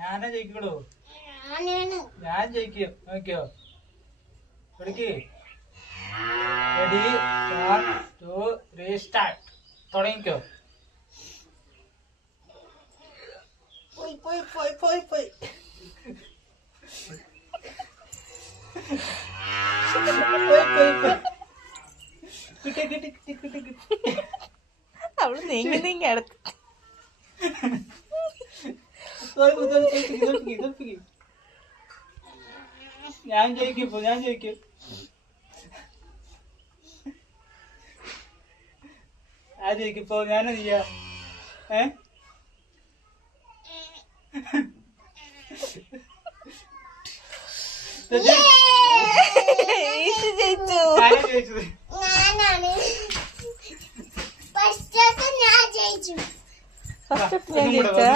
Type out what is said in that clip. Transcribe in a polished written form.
ഞാനാ ജയിക്കുള്ളൂ. ഞാൻ ജയിക്കും. നോക്കിയോ, വിളിക്ക്. Ready, 1 2 3 start. തുടങ്ങിക്കോ. പോയി പോയി പോയി പോയി പോയി. കിട്ടി കിട്ടി കിട്ടി കിട്ടി കിട്ടി. അവള് നീങ്ങി നീങ്ങി അടുത്ത്. ഞാൻ ജയിക്കും. ഞാൻ ജയിക്കും. ആ ജയിക്കിപ്പോ ഞാനാ ചെയ്യാ. ജയിച്ചു. ആരാ ജയിച്ചത്? ഫസ്റ്റ് ഞാൻ ജയിച്ചാ.